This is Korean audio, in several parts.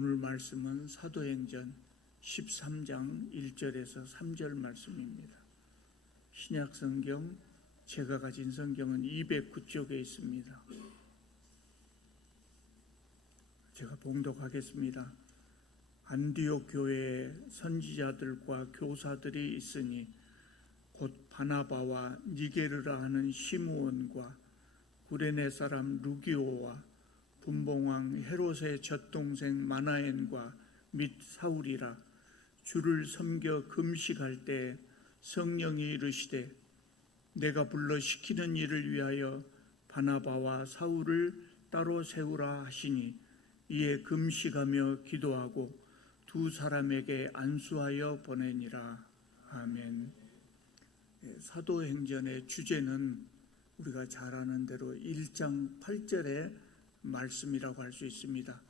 오늘 말씀은 사도행전 13장 1절에서 3절 말씀입니다. 신약성경 제가 가진 성경은 209쪽에 있습니다. 제가 봉독하겠습니다. 안디옥 교회에 선지자들과 교사들이 있으니 곧 바나바와 니게르라 하는 시므온과 구레네 사람 루기오와 분봉왕 헤롯의 젖동생 마나엔과 및 사울이라. 주를 섬겨 금식할 때 성령이 이르시되 내가 불러 시키는 일을 위하여 바나바와 사울을 따로 세우라 하시니 이에 금식하며 기도하고 두 사람에게 안수하여 보내니라. 아멘. 사도행전의 주제는 우리가 잘 아는 대로 1장 8절의 말씀이라고 할 수 있습니다.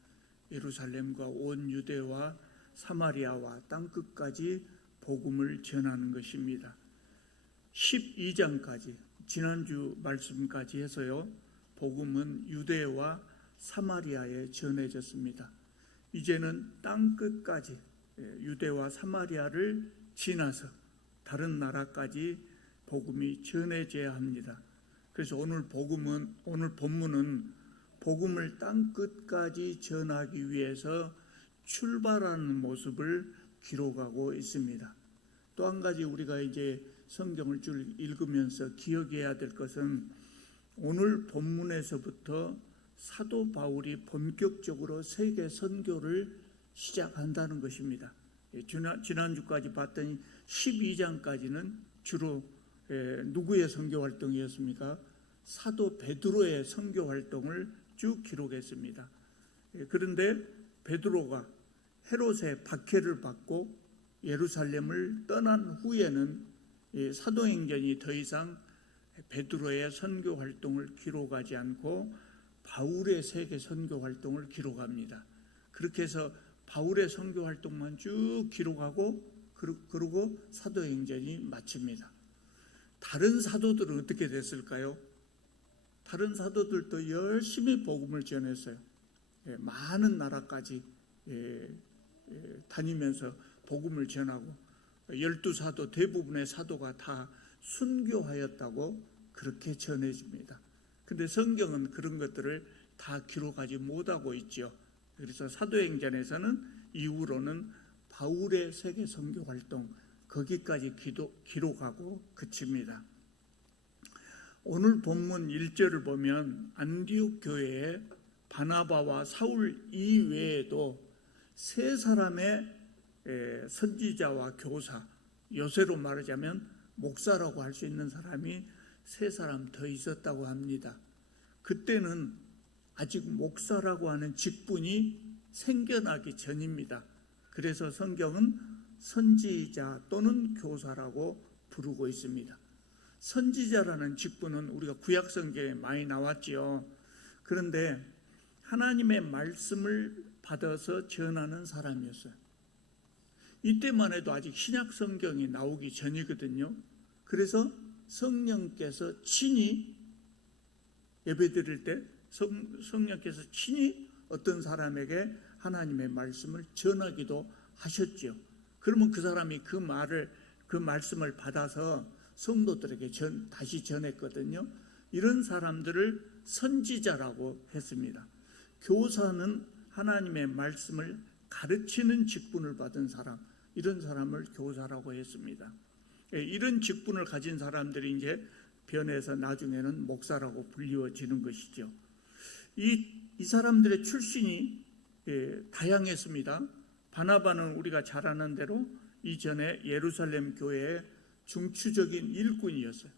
예루살렘과 온 유대와 사마리아와 땅끝까지 복음을 전하는 것입니다. 12장까지 지난주 말씀까지 해서요, 복음은 유대와 사마리아에 전해졌습니다. 이제는 땅끝까지 유대와 사마리아를 지나서 다른 나라까지 복음이 전해져야 합니다. 그래서 오늘 본문은 복음을 땅끝까지 전하기 위해서 출발하는 모습을 기록하고 있습니다. 또 한 가지 우리가 이제 성경을 쭉 읽으면서 기억해야 될 것은 오늘 본문에서부터 사도 바울이 본격적으로 세계 선교를 시작한다는 것입니다. 지난주까지 봤더니 12장까지는 주로 누구의 선교 활동이었습니까? 사도 베드로의 선교 활동을 쭉 기록했습니다. 그런데 베드로가 헤롯의 박해를 받고 예루살렘을 떠난 후에는 사도행전이 더 이상 베드로의 선교 활동을 기록하지 않고 바울의 세계 선교 활동을 기록합니다. 그렇게 해서 바울의 선교 활동만 쭉 기록하고 그러고 사도행전이 마칩니다. 다른 사도들은 어떻게 됐을까요? 다른 사도들도 열심히 복음을 전했어요. 많은 나라까지 다니면서 복음을 전하고 12사도 대부분의 사도가 다 순교하였다고 그렇게 전해집니다. 근데 성경은 그런 것들을 다 기록하지 못하고 있죠. 그래서 사도행전에서는 이후로는 바울의 세계 선교 활동 거기까지 기록하고 그칩니다. 오늘 본문 1절을 보면 안디옥 교회에 바나바와 사울 이외에도 세 사람의 선지자와 교사, 요새로 말하자면 목사라고 할 수 있는 사람이 세 사람 더 있었다고 합니다. 그때는 아직 목사라고 하는 직분이 생겨나기 전입니다. 그래서 성경은 선지자 또는 교사라고 부르고 있습니다. 선지자라는 직분은 우리가 구약 성경에 많이 나왔지요. 그런데 하나님의 말씀을 받아서 전하는 사람이었어요. 이때만 해도 아직 신약 성경이 나오기 전이거든요. 그래서 성령께서 친히 예배드릴 때 성령께서 친히 어떤 사람에게 하나님의 말씀을 전하기도 하셨죠. 그러면 그 사람이 그 말씀을 받아서 성도들에게 다시 전했거든요. 이런 사람들을 선지자라고 했습니다. 교사는 하나님의 말씀을 가르치는 직분을 받은 사람, 이런 사람을 교사라고 했습니다. 이런 직분을 가진 사람들이 이제 변해서 나중에는 목사라고 불리워지는 것이죠. 이 사람들의 출신이 다양했습니다. 바나바는 우리가 잘 아는 대로 이전에 예루살렘 교회의 중추적인 일꾼이었어요.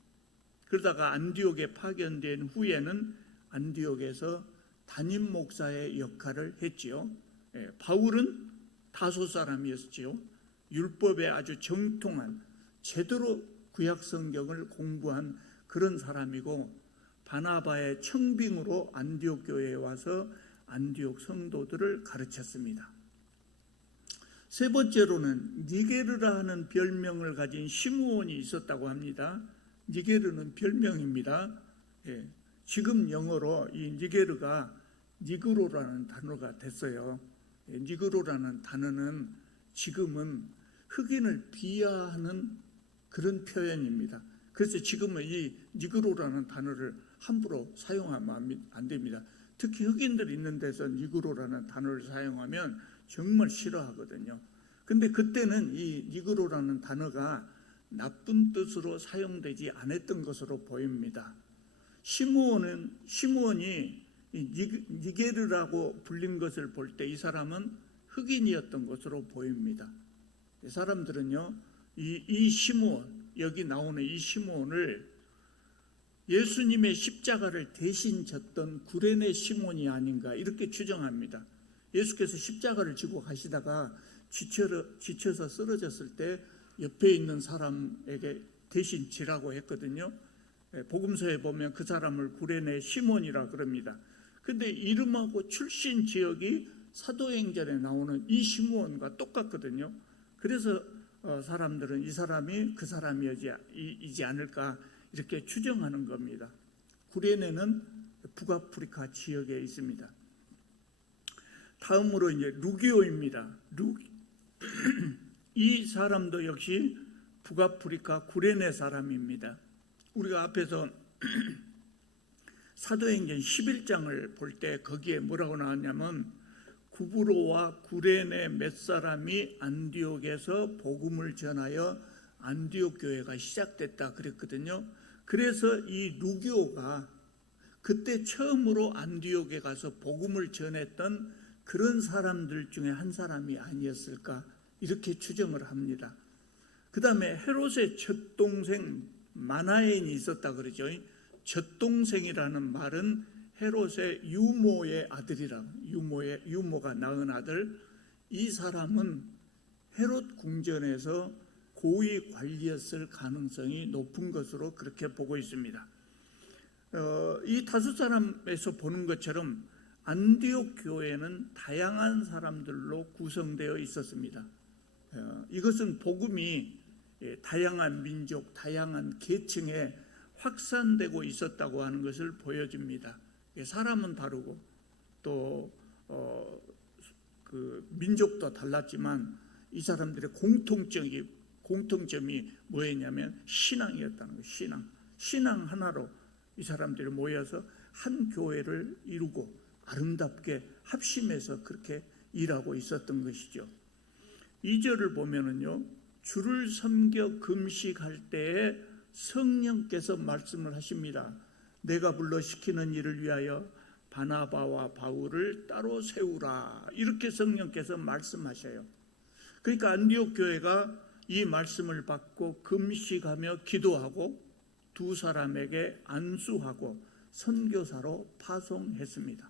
그러다가 안디옥에 파견된 후에는 안디옥에서 담임 목사의 역할을 했지요. 바울은 다소 사람이었지요. 율법에 아주 정통한 제대로 구약 성경을 공부한 그런 사람이고, 바나바의 청빙으로 안디옥 교회에 와서 안디옥 성도들을 가르쳤습니다. 세 번째로는 니게르라 하는 별명을 가진 시므온이 있었다고 합니다. 니게르는 별명입니다. 지금 영어로 이 니게르가 니그로라는 단어가 됐어요. 니그로라는 단어는 지금은 흑인을 비하하는 그런 표현입니다. 그래서 지금은 이 니그로라는 단어를 함부로 사용하면 안 됩니다. 특히 흑인들 있는 데서 니그로라는 단어를 사용하면 정말 싫어하거든요. 근데 그때는 이 니그로라는 단어가 나쁜 뜻으로 사용되지 않았던 것으로 보입니다. 시므온이 니게르라고 불린 것을 볼 때 이 사람은 흑인이었던 것으로 보입니다. 이 사람들은요, 이 시므온, 여기 나오는 이 시므온을 예수님의 십자가를 대신 졌던 구레네 시몬이 아닌가 이렇게 추정합니다. 예수께서 십자가를 지고 가시다가 지쳐서 쓰러졌을 때 옆에 있는 사람에게 대신 지라고 했거든요. 복음서에 보면 그 사람을 구레네 시몬이라 그럽니다. 근데 이름하고 출신 지역이 사도행전에 나오는 이 시므온과 똑같거든요. 그래서 사람들은 이 사람이 그 사람이지 않을까 이렇게 추정하는 겁니다. 구레네는 북아프리카 지역에 있습니다. 다음으로 이제 루기오입니다. 이 사람도 역시 북아프리카 구레네 사람입니다. 우리가 앞에서 사도행전 11장을 볼 때 거기에 뭐라고 나왔냐면 구브로와 구레네 몇 사람이 안디옥에서 복음을 전하여 안디옥 교회가 시작됐다 그랬거든요. 그래서 이 루기오가 그때 처음으로 안디옥에 가서 복음을 전했던 그런 사람들 중에 한 사람이 아니었을까 이렇게 추정을 합니다. 그 다음에 헤롯의 젖동생 마나엔이 있었다 그러죠. 젖동생이라는 말은 헤롯의 유모의 아들이라, 유모가 낳은 아들. 이 사람은 헤롯 궁전에서 고위 관리였을 가능성이 높은 것으로 그렇게 보고 있습니다. 이 다섯 사람에서 보는 것처럼 안디옥 교회는 다양한 사람들로 구성되어 있었습니다. 이것은 복음이 다양한 민족, 다양한 계층에 확산되고 있었다고 하는 것을 보여줍니다. 사람은 다르고 또 그 민족도 달랐지만 이 사람들의 공통점이 뭐였냐면 신앙이었다는 거예요. 신앙 하나로 이 사람들이 모여서 한 교회를 이루고 아름답게 합심해서 그렇게 일하고 있었던 것이죠. 2절을 보면은요, 주를 섬겨 금식할 때에 성령께서 말씀을 하십니다. 내가 불러 시키는 일을 위하여 바나바와 바울을 따로 세우라. 이렇게 성령께서 말씀하셔요. 그러니까 안디옥 교회가 이 말씀을 받고 금식하며 기도하고 두 사람에게 안수하고 선교사로 파송했습니다.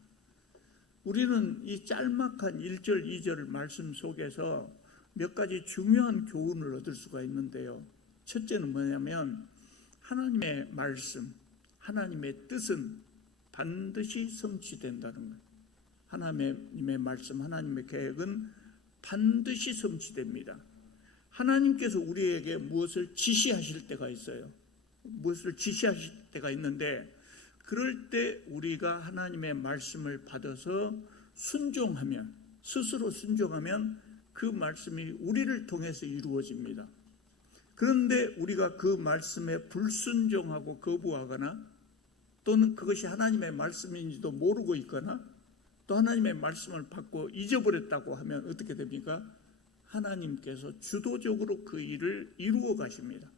우리는 이 짤막한 1절, 2절 말씀 속에서 몇 가지 중요한 교훈을 얻을 수가 있는데요. 첫째는 뭐냐면 하나님의 말씀, 하나님의 뜻은 반드시 성취된다는 거예요. 하나님의 말씀, 하나님의 계획은 반드시 성취됩니다. 하나님께서 우리에게 무엇을 지시하실 때가 있어요. 무엇을 지시하실 때가 있는데 그럴 때 우리가 하나님의 말씀을 받아서 순종하면, 스스로 순종하면 그 말씀이 우리를 통해서 이루어집니다. 그런데 우리가 그 말씀에 불순종하고 거부하거나 또는 그것이 하나님의 말씀인지도 모르고 있거나 또 하나님의 말씀을 받고 잊어버렸다고 하면 어떻게 됩니까? 하나님께서 주도적으로 그 일을 이루어 가십니다.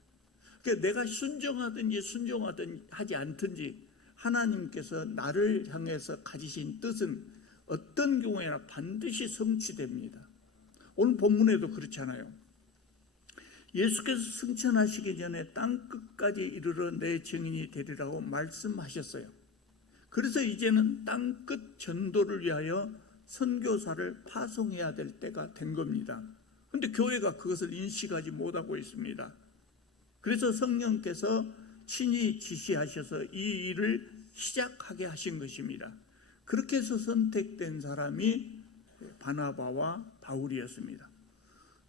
그러니까 내가 순종하든지 하지 않든지 하나님께서 나를 향해서 가지신 뜻은 어떤 경우에나 반드시 성취됩니다. 오늘 본문에도 그렇잖아요. 예수께서 승천하시기 전에 땅끝까지 이르러 내 증인이 되리라고 말씀하셨어요. 그래서 이제는 땅끝 전도를 위하여 선교사를 파송해야 될 때가 된 겁니다. 그런데 교회가 그것을 인식하지 못하고 있습니다. 그래서 성령께서 친히 지시하셔서 이 일을 시작하게 하신 것입니다. 그렇게 해서 선택된 사람이 바나바와 바울이었습니다.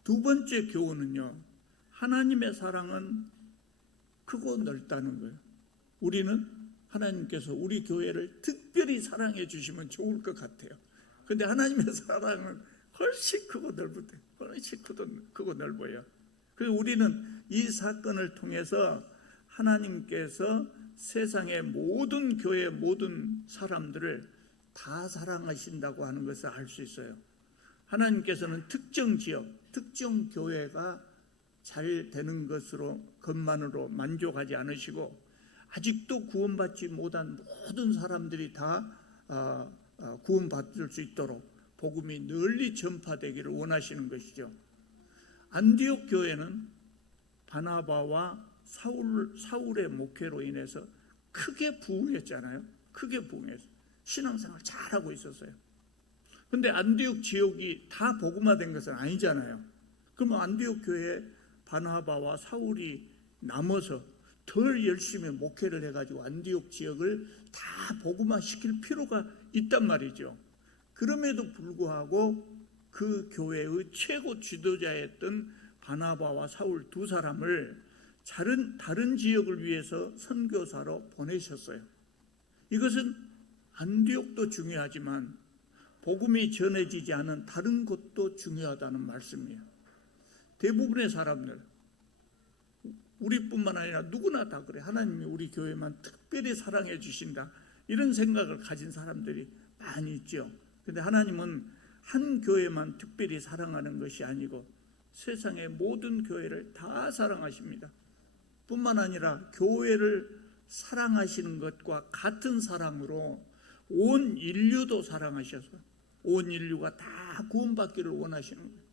두 번째 교훈은요, 하나님의 사랑은 크고 넓다는 거예요. 우리는 하나님께서 우리 교회를 특별히 사랑해 주시면 좋을 것 같아요. 그런데 하나님의 사랑은 훨씬 크고 넓은데, 훨씬 크고 넓어요. 그래서 우리는 이 사건을 통해서 하나님께서 세상의 모든 교회 모든 사람들을 다 사랑하신다고 하는 것을 알 수 있어요. 하나님께서는 특정 지역, 특정 교회가 잘 되는 것만으로 만족하지 않으시고, 아직도 구원받지 못한 모든 사람들이 다 구원받을 수 있도록 복음이 널리 전파되기를 원하시는 것이죠. 안디옥 교회는 바나바와 사울의 목회로 인해서 크게 부흥했잖아요. 크게 부흥해서 신앙생활 잘하고 있었어요. 그런데 안디옥 지역이 다 복음화된 것은 아니잖아요. 그러면 안디옥 교회에 바나바와 사울이 남아서 덜 열심히 목회를 해가지고 안디옥 지역을 다 복음화시킬 필요가 있단 말이죠. 그럼에도 불구하고 그 교회의 최고 지도자였던 바나바와 사울 두 사람을 다른 지역을 위해서 선교사로 보내셨어요. 이것은 안디옥도 중요하지만 복음이 전해지지 않은 다른 곳도 중요하다는 말씀이에요. 대부분의 사람들, 우리뿐만 아니라 누구나 다 그래. 하나님이 우리 교회만 특별히 사랑해 주신다, 이런 생각을 가진 사람들이 많이 있죠. 그런데 하나님은 한 교회만 특별히 사랑하는 것이 아니고 세상의 모든 교회를 다 사랑하십니다. 뿐만 아니라 교회를 사랑하시는 것과 같은 사랑으로 온 인류도 사랑하셔서 온 인류가 다 구원받기를 원하시는 거예요.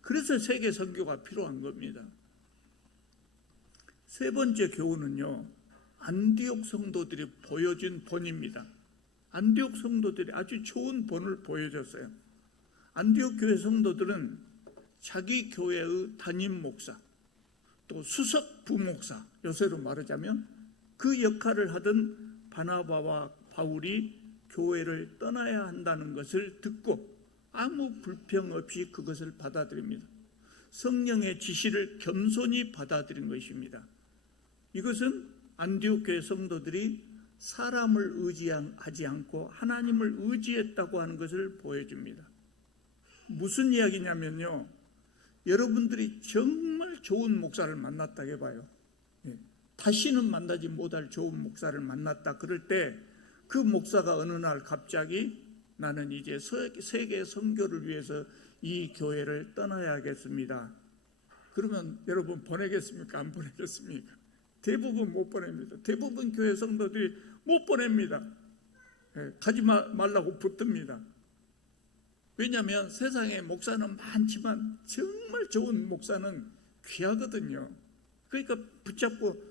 그래서 세계 선교가 필요한 겁니다. 세 번째 교훈은요, 안디옥 성도들이 보여준 본입니다. 안디옥 성도들이 아주 좋은 본을 보여줬어요. 안디옥 교회 성도들은 자기 교회의 담임 목사, 또 수석 부목사, 요새로 말하자면 그 역할을 하던 바나바와 바울이 교회를 떠나야 한다는 것을 듣고 아무 불평 없이 그것을 받아들입니다. 성령의 지시를 겸손히 받아들인 것입니다. 이것은 안디옥 교회 성도들이 사람을 의지하지 않고 하나님을 의지했다고 하는 것을 보여줍니다. 무슨 이야기냐면요, 여러분들이 정말 좋은 목사를 만났다 해봐요. 다시는 만나지 못할 좋은 목사를 만났다. 그럴 때 그 목사가 어느 날 갑자기 나는 이제 세계 선교를 위해서 이 교회를 떠나야겠습니다. 그러면 여러분 보내겠습니까? 안 보내겠습니까? 대부분 못 보냅니다. 대부분 교회 성도들이 못 보냅니다. 가지 말라고 붙듭니다. 왜냐하면 세상에 목사는 많지만 정말 좋은 목사는 귀하거든요. 그러니까 붙잡고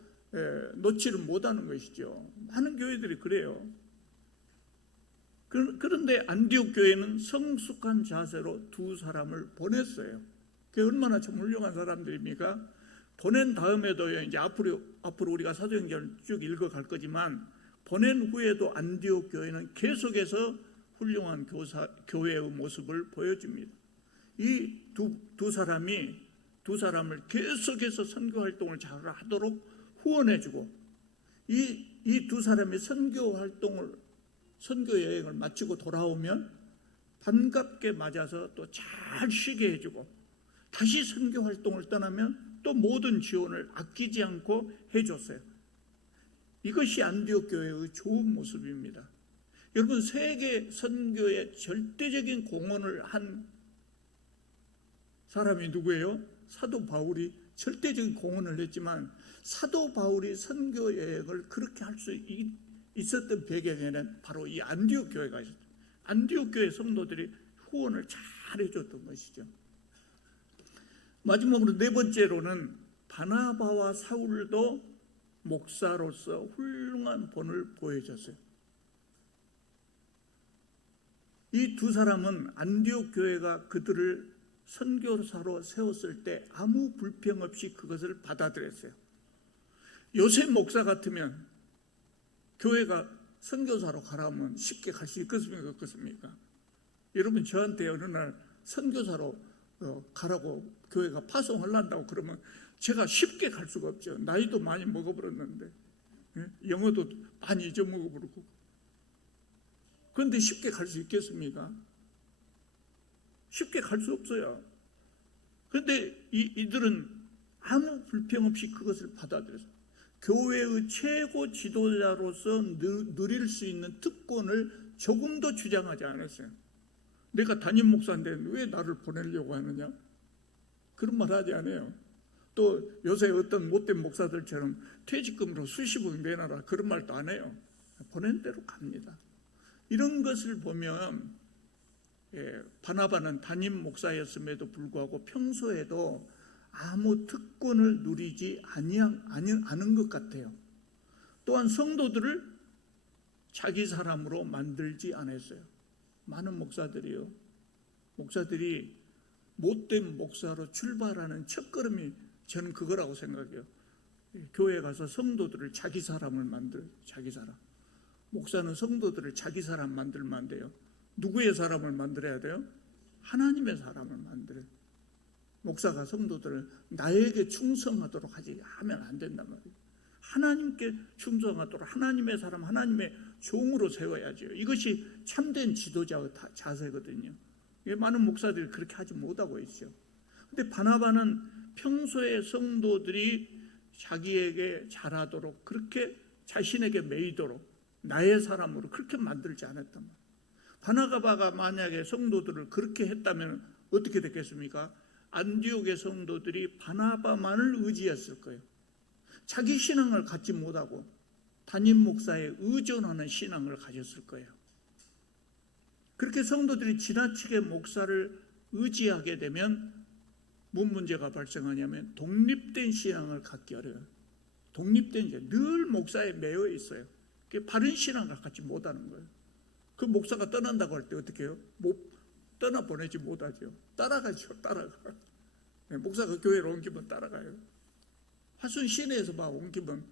놓지를 못하는 것이죠. 많은 교회들이 그래요. 그런데 안디옥 교회는 성숙한 자세로 두 사람을 보냈어요. 그게 얼마나 참 훌륭한 사람들입니까? 보낸 다음에도 이제 앞으로 우리가 사도행전을 쭉 읽어갈 거지만 보낸 후에도 안디옥 교회는 계속해서 훌륭한 교회의 모습을 보여줍니다. 이 두 사람을 계속해서 선교 활동을 잘 하도록 후원해주고, 이 두 사람이 선교 여행을 마치고 돌아오면 반갑게 맞아서 또 잘 쉬게 해주고, 다시 선교 활동을 떠나면 또 모든 지원을 아끼지 않고 해줬어요. 이것이 안디옥 교회의 좋은 모습입니다. 여러분, 세계 선교에 절대적인 공헌을 한 사람이 누구예요? 사도 바울이 절대적인 공헌을 했지만, 사도 바울이 선교 여행을 그렇게 할 수 있었던 배경에는 바로 이 안디옥 교회가 있었죠. 안디옥 교회 성도들이 후원을 잘 해줬던 것이죠. 마지막으로 네 번째로는 바나바와 사울도 목사로서 훌륭한 본을 보여줬어요. 이 두 사람은 안디옥 교회가 그들을 선교사로 세웠을 때 아무 불평 없이 그것을 받아들였어요. 요새 목사 같으면 교회가 선교사로 가라면 쉽게 갈 수 있겠습니까? 없겠습니까? 여러분, 저한테 어느 날 선교사로 가라고 교회가 파송하려고 그러면 제가 쉽게 갈 수가 없죠. 나이도 많이 먹어버렸는데, 영어도 많이 잊어먹어버리고. 그런데 쉽게 갈 수 있겠습니까? 쉽게 갈 수 없어요. 그런데 이들은 아무 불평 없이 그것을 받아들여서 교회의 최고 지도자로서 누릴 수 있는 특권을 조금도 주장하지 않았어요. 내가 담임 목사인데 왜 나를 보내려고 하느냐? 그런 말 하지 않아요. 또 요새 어떤 못된 목사들처럼 퇴직금으로 수십억 내놔라 그런 말도 안 해요. 보낸 대로 갑니다. 이런 것을 보면 바나바는 담임 목사였음에도 불구하고 평소에도 아무 특권을 누리지 않은 것 같아요. 또한 성도들을 자기 사람으로 만들지 않았어요. 많은 목사들이 못된 목사로 출발하는 첫걸음이 저는 그거라고 생각해요. 교회에 가서 성도들을 자기 사람을 만들어요. 자기 사람. 목사는 성도들을 자기 사람 만들면 안 돼요. 누구의 사람을 만들어야 돼요? 하나님의 사람을 만들어요. 목사가 성도들을 나에게 충성하도록 하면 안 된단 말이에요. 하나님께 충성하도록 하나님의 사람, 하나님의 종으로 세워야죠. 이것이 참된 지도자의 자세거든요. 많은 목사들이 그렇게 하지 못하고 있죠. 근데 바나바는 평소에 성도들이 자기에게 잘하도록 그렇게 자신에게 매이도록 나의 사람으로 그렇게 만들지 않았단 말이에요. 바나바가 만약에 성도들을 그렇게 했다면 어떻게 됐겠습니까? 안디옥의 성도들이 바나바만을 의지했을 거예요. 자기 신앙을 갖지 못하고 담임 목사에 의존하는 신앙을 가졌을 거예요. 그렇게 성도들이 지나치게 목사를 의지하게 되면 무슨 문제가 발생하냐면 독립된 신앙을 갖기 어려워요. 독립된 신앙, 늘 목사에 매여 있어요. 바른 신앙을 갖지 못하는 거예요. 그 목사가 떠난다고 할 때 어떻게 해요? 떠나보내지 못하죠. 따라가죠. 따라가. 목사가 교회로 옮기면 따라가요. 화순 시내에서 막 옮기면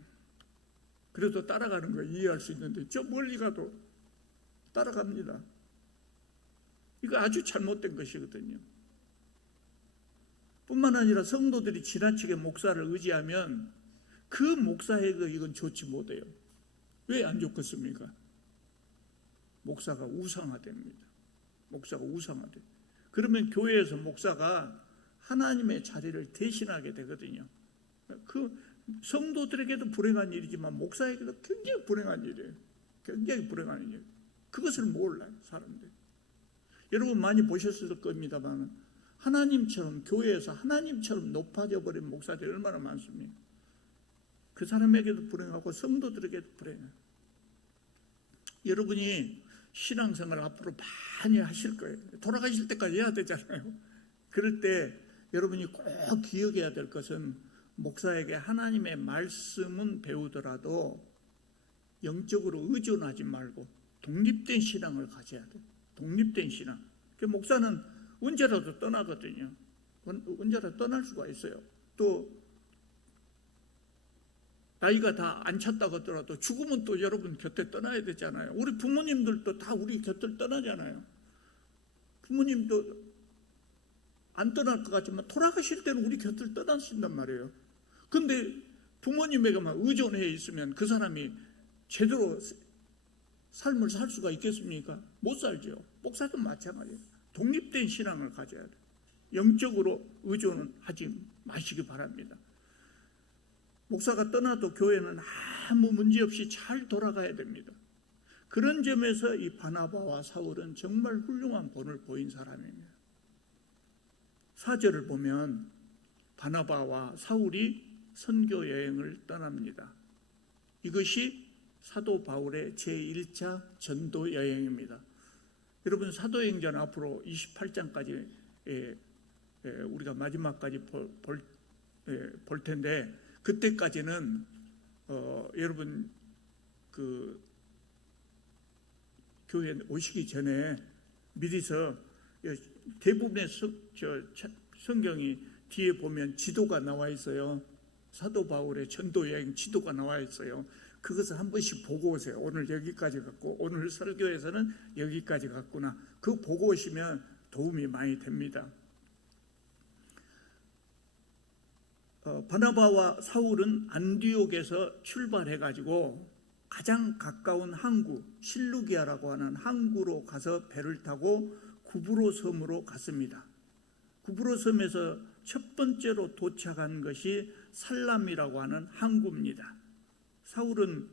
그래도 따라가는 거 이해할 수 있는데 저 멀리 가도 따라갑니다. 이거 아주 잘못된 것이거든요. 뿐만 아니라 성도들이 지나치게 목사를 의지하면 그 목사에게 이건 좋지 못해요. 왜 안 좋겠습니까? 목사가 우상화됩니다. 목사가 우상화돼. 그러면 교회에서 목사가 하나님의 자리를 대신하게 되거든요. 그 성도들에게도 불행한 일이지만 목사에게도 굉장히 불행한 일이에요. 굉장히 불행한 일이에요. 그것을 몰라요, 사람들. 여러분 많이 보셨을 겁니다만 하나님처럼 교회에서 하나님처럼 높아져 버린 목사들이 얼마나 많습니까? 그 사람에게도 불행하고 성도들에게도 불행해요. 여러분이 신앙생활 앞으로 많이 하실 거예요. 돌아가실 때까지 해야 되잖아요. 그럴 때 여러분이 꼭 기억해야 될 것은 목사에게 하나님의 말씀은 배우더라도 영적으로 의존하지 말고 독립된 신앙을 가져야 돼요. 독립된 신앙. 그 목사는 언제라도 떠나거든요. 언제라도 떠날 수가 있어요. 또 나이가 다 안 찼다고 하더라도 죽으면 또 여러분 곁에 떠나야 되잖아요. 우리 부모님들도 다 우리 곁을 떠나잖아요. 부모님도 안 떠날 것 같지만 돌아가실 때는 우리 곁을 떠나신단 말이에요. 근데 부모님에게만 의존해 있으면 그 사람이 제대로 삶을 살 수가 있겠습니까? 못 살죠. 목사도 마찬가지예요. 독립된 신앙을 가져야 돼요. 영적으로 의존은 하지 마시기 바랍니다. 목사가 떠나도 교회는 아무 문제 없이 잘 돌아가야 됩니다. 그런 점에서 이 바나바와 사울은 정말 훌륭한 본을 보인 사람입니다. 4절을 보면 바나바와 사울이 선교 여행을 떠납니다. 이것이 사도 바울의 제1차 전도 여행입니다. 여러분 사도행전 앞으로 28장까지 우리가 마지막까지 볼 텐데 그때까지는 여러분 그 교회에 오시기 전에 미리서 대부분의 성경이 뒤에 보면 지도가 나와 있어요. 사도 바울의 전도 여행 지도가 나와 있어요. 그것을 한 번씩 보고 오세요. 오늘 여기까지 갔고 오늘 설교에서는 여기까지 갔구나. 그거 보고 오시면 도움이 많이 됩니다. 바나바와 사울은 안디옥에서 출발해가지고 가장 가까운 항구 실루기아라고 하는 항구로 가서 배를 타고 구브로 섬으로 갔습니다. 구브로 섬에서 첫 번째로 도착한 것이 살람이라고 하는 항구입니다. 사울은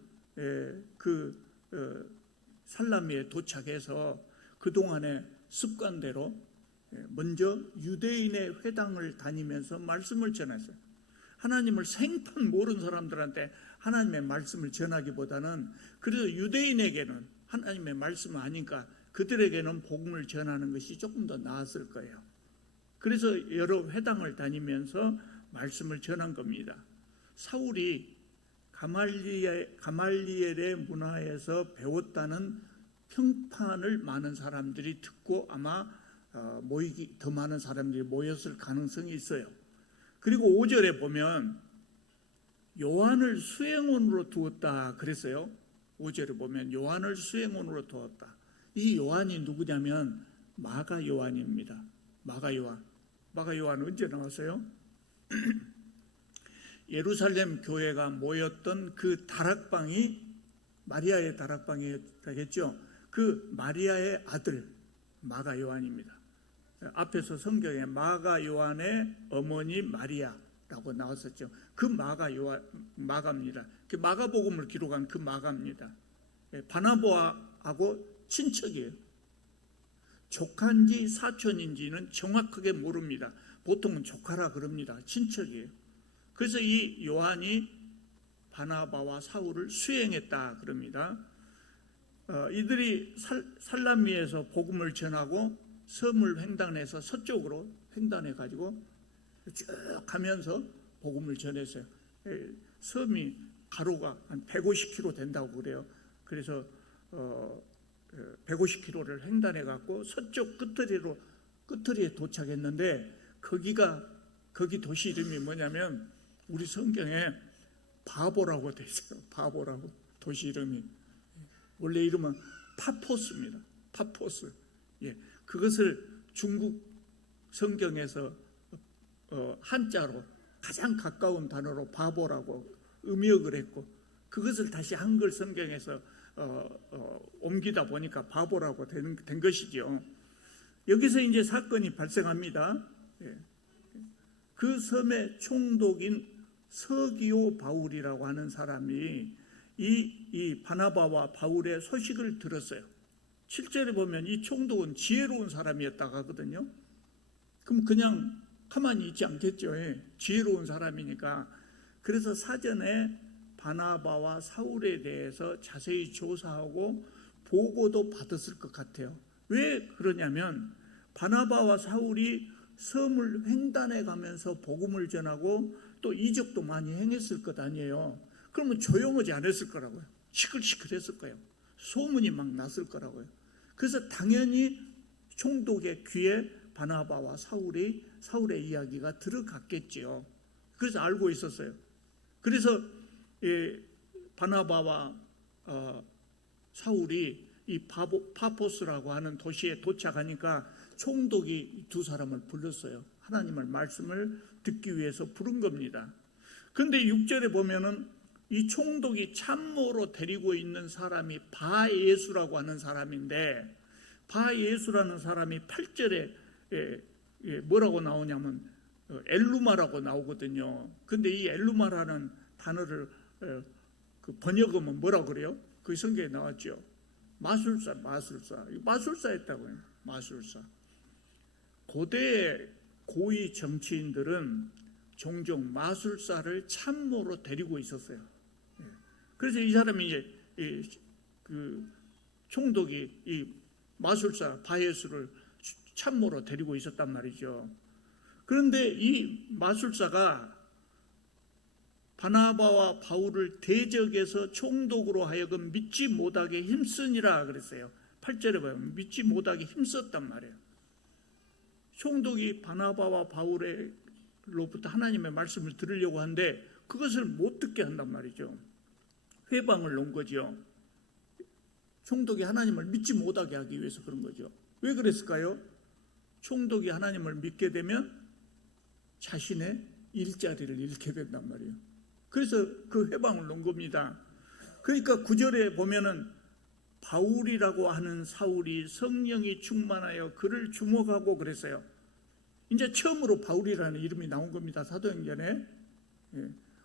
살람에 도착해서 그동안의 습관대로 먼저 유대인의 회당을 다니면서 말씀을 전했어요. 하나님을 생판 모르는 사람들한테 하나님의 말씀을 전하기보다는 그래도 유대인에게는 하나님의 말씀을 아니까 그들에게는 복음을 전하는 것이 조금 더 나았을 거예요. 그래서 여러 회당을 다니면서 말씀을 전한 겁니다. 사울이 가말리엘의 문화에서 배웠다는 평판을 많은 사람들이 듣고 아마 더 많은 사람들이 모였을 가능성이 있어요. 그리고 5절에 보면 요한을 수행원으로 두었다 그랬어요. 5절에 보면 요한을 수행원으로 두었다. 이 요한이 누구냐면 마가 요한입니다. 마가 요한 언제 나왔어요? 예루살렘 교회가 모였던 그 다락방이 마리아의 다락방이겠죠. 그 마리아의 아들 마가 요한입니다. 앞에서 성경에 마가 요한의 어머니 마리아라고 나왔었죠. 그 마가입니다. 그 마가복음을 기록한 그 마가입니다. 바나바하고 친척이에요. 조카인지 사촌인지는 정확하게 모릅니다. 보통은 조카라 그럽니다. 친척이에요. 그래서 이 요한이 바나바와 사울을 수행했다 그럽니다. 이들이 살람미에서 복음을 전하고 섬을 횡단해서 서쪽으로 횡단해 가지고 쭉 가면서 복음을 전했어요. 섬이 가로가 한 150km 된다고 그래요. 그래서 150km를 횡단해 갖고 서쪽 끝터리에 도착했는데 거기 도시 이름이 뭐냐면 우리 성경에 바보라고 돼 있어요. 바보라고 도시 이름이 원래 이름은 파포스입니다. 파포스. 예, 그것을 중국 성경에서 한자로 가장 가까운 단어로 바보라고 음역을 했고 그것을 다시 한글 성경에서 옮기다 보니까 바보라고 된 것이죠. 여기서 이제 사건이 발생합니다. 예. 그 섬의 총독인 서기오 바울이라고 하는 사람이 이 바나바와 바울의 소식을 들었어요. 7절에 보면 이 총독은 지혜로운 사람이었다고 하거든요. 그럼 그냥 가만히 있지 않겠죠. 예. 지혜로운 사람이니까. 그래서 사전에 바나바와 사울에 대해서 자세히 조사하고 보고도 받았을 것 같아요. 왜 그러냐면 바나바와 사울이 섬을 횡단해 가면서 복음을 전하고 또 이적도 많이 행했을 것 아니에요. 그러면 조용하지 않았을 거라고요. 시끌시끌했을 거예요. 소문이 막 났을 거라고요. 그래서 당연히 총독의 귀에 바나바와 사울의 이야기가 들어갔겠지요. 그래서 알고 있었어요. 그래서 바나바와 사울이 이 파포스라고 하는 도시에 도착하니까 총독이 두 사람을 불렀어요. 하나님의 말씀을 듣기 위해서 부른 겁니다. 그런데 6절에 보면은 이 총독이 참모로 데리고 있는 사람이 바예수라고 하는 사람인데 바예수라는 사람이 8절에 뭐라고 나오냐면 엘루마라고 나오거든요. 근데 이 엘루마라는 단어를 그 번역하면 뭐라고 그래요? 그 성경에 나왔죠. 마술사였다고요. 마술사. 고대 고위 정치인들은 종종 마술사를 참모로 데리고 있었어요. 그래서 이 사람이 이제 그 총독이 이 마술사 바예수를 참모로 데리고 있었단 말이죠. 그런데 이 마술사가 바나바와 바울을 대적해서 총독으로 하여금 믿지 못하게 힘쓰니라 그랬어요. 8절에 보면 믿지 못하게 힘썼단 말이에요. 총독이 바나바와 바울로부터 하나님의 말씀을 들으려고 하는데 그것을 못 듣게 한단 말이죠. 회방을 놓은 거죠. 총독이 하나님을 믿지 못하게 하기 위해서 그런 거죠. 왜 그랬을까요? 총독이 하나님을 믿게 되면 자신의 일자리를 잃게 된단 말이에요. 그래서 그 회방을 놓은 겁니다. 그러니까 9절에 보면은 바울이라고 하는 사울이 성령이 충만하여 그를 주목하고 그랬어요. 이제 처음으로 바울이라는 이름이 나온 겁니다. 사도행전에.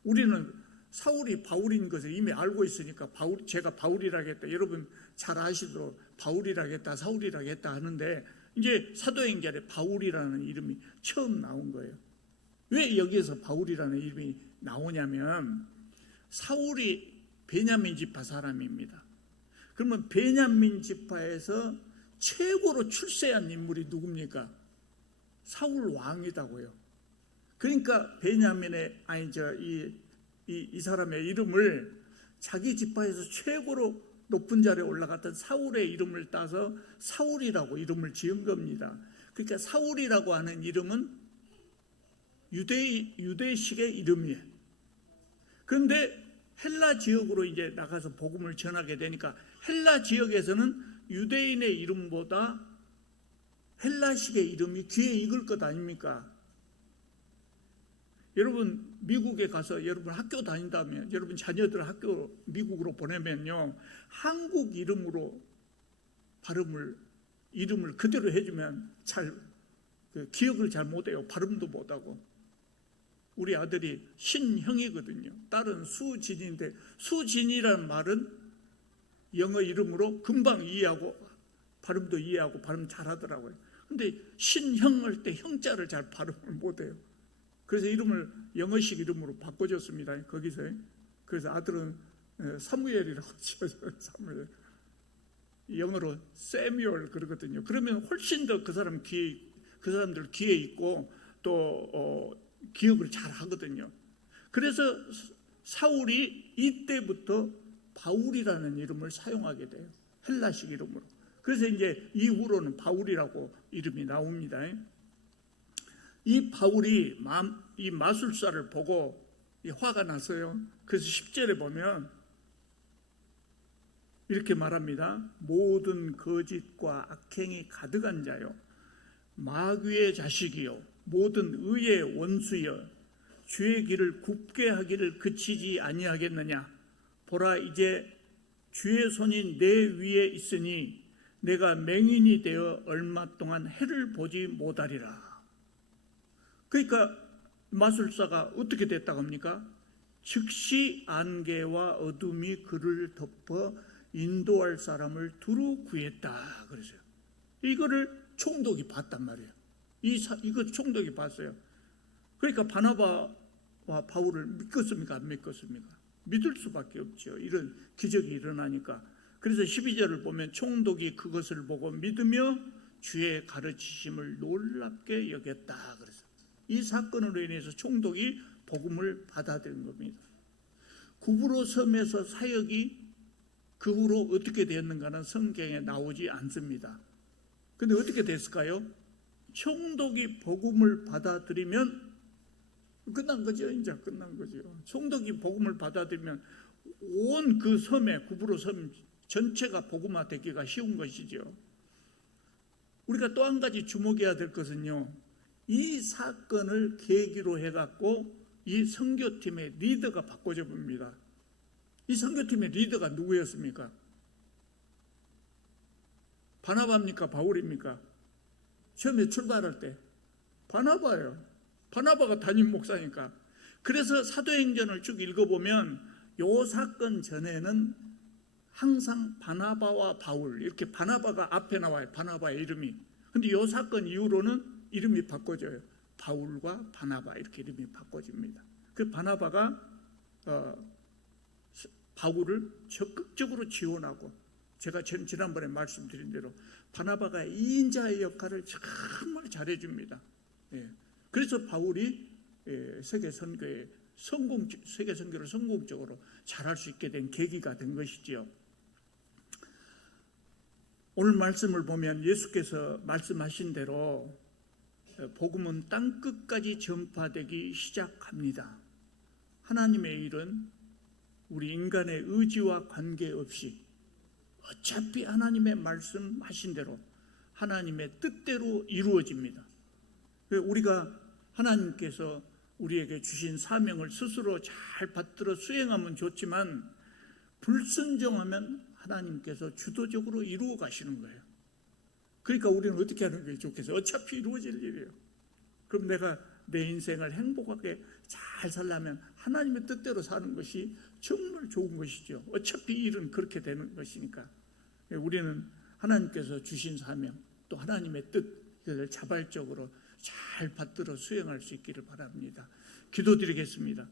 우리는 사울이 바울인 것을 이미 알고 있으니까 제가 바울이라겠다, 여러분 잘 아시도록 바울이라겠다, 사울이라겠다 하는데, 이제 사도행전에 바울이라는 이름이 처음 나온 거예요. 왜 여기에서 바울이라는 이름이 나오냐면, 사울이 베냐민 지파 사람입니다. 그러면 베냐민 지파에서 최고로 출세한 인물이 누굽니까? 사울 왕이다고요. 그러니까 베냐민의 이 사람의 이름을 자기 지파에서 최고로 높은 자리에 올라갔던 사울의 이름을 따서 사울이라고 이름을 지은 겁니다. 그러니까 사울이라고 하는 이름은 유대식의 이름이에요. 그런데 헬라 지역으로 이제 나가서 복음을 전하게 되니까 헬라 지역에서는 유대인의 이름보다 헬라식의 이름이 귀에 익을 것 아닙니까? 여러분 미국에 가서 여러분 학교 다닌다면, 여러분 자녀들 학교 미국으로 보내면요, 한국 이름으로 이름을 그대로 해주면 기억을 잘 못해요. 발음도 못하고. 우리 아들이 신형이거든요. 딸은 수진인데, 수진이라는 말은 영어 이름으로 금방 이해하고 발음도 이해하고 발음 잘하더라고요. 근데 신형 할 때 형자를 잘 발음을 못해요. 그래서 이름을 영어식 이름으로 바꿔줬습니다. 거기서. 그래서 아들은 사무엘이라고 지어줘요. 사무엘. 영어로 세뮤얼 그러거든요. 그러면 훨씬 더 그 사람들 귀에 있고 또 기억을 잘 하거든요. 그래서 사울이 이때부터 바울이라는 이름을 사용하게 돼요. 헬라식 이름으로. 그래서 이제 이후로는 바울이라고 이름이 나옵니다. 이 바울이 이 마술사를 보고 화가 났어요. 그래서 10절에 보면 이렇게 말합니다. 모든 거짓과 악행이 가득한 자요, 마귀의 자식이요, 모든 의의 원수여, 주의 길을 굽게 하기를 그치지 아니하겠느냐. 보라, 이제 주의 손이 내 위에 있으니 내가 맹인이 되어 얼마 동안 해를 보지 못하리라. 그러니까 마술사가 어떻게 됐다고 합니까? 즉시 안개와 어둠이 그를 덮어 인도할 사람을 두루 구했다 그랬어요. 이거를 총독이 봤단 말이에요. 이거 총독이 봤어요. 그러니까 바나바와 바울을 믿겠습니까? 안 믿겠습니까? 믿을 수밖에 없죠. 이런 기적이 일어나니까. 그래서 12절을 보면 총독이 그것을 보고 믿으며 주의 가르치심을 놀랍게 여겼다 그랬어요. 이 사건으로 인해서 총독이 복음을 받아들인 겁니다. 구브로 섬에서 사역이 그 후로 어떻게 되었는가는 성경에 나오지 않습니다. 근데 어떻게 됐을까요? 총독이 복음을 받아들이면 끝난 거죠. 이제 끝난 거죠. 총독이 복음을 받아들이면 온 그 섬에, 구브로 섬 전체가 복음화되기가 쉬운 것이죠. 우리가 또 한 가지 주목해야 될 것은요, 이 사건을 계기로 해갖고 이 선교팀의 리더가 바꿔져 봅니다. 이 선교팀의 리더가 누구였습니까? 바나바입니까? 바울입니까? 처음에 출발할 때 바나바예요. 바나바가 담임 목사니까. 그래서 사도행전을 쭉 읽어보면 이 사건 전에는 항상 바나바와 바울, 이렇게 바나바가 앞에 나와요. 바나바의 이름이. 근데 이 사건 이후로는 이름이 바꿔져요. 바울과 바나바 이렇게 이름이 바꿔집니다. 그 바나바가 바울을 적극적으로 지원하고, 제가 지난번에 말씀드린 대로 바나바가 이인자의 역할을 정말 잘해줍니다. 그래서 바울이 세계 선교를 성공적으로 잘할 수 있게 된 계기가 된 것이지요. 오늘 말씀을 보면 예수께서 말씀하신 대로 복음은 땅끝까지 전파되기 시작합니다. 하나님의 일은 우리 인간의 의지와 관계없이 어차피 하나님의 말씀하신 대로 하나님의 뜻대로 이루어집니다. 우리가 하나님께서 우리에게 주신 사명을 스스로 잘 받들어 수행하면 좋지만 불순종하면 하나님께서 주도적으로 이루어 가시는 거예요. 그러니까 우리는 어떻게 하는 게 좋겠어요? 어차피 이루어질 일이에요. 그럼 내가 내 인생을 행복하게 잘 살려면 하나님의 뜻대로 사는 것이 정말 좋은 것이죠. 어차피 일은 그렇게 되는 것이니까. 우리는 하나님께서 주신 사명, 또 하나님의 뜻, 이것을 자발적으로 잘 받들어 수행할 수 있기를 바랍니다. 기도드리겠습니다.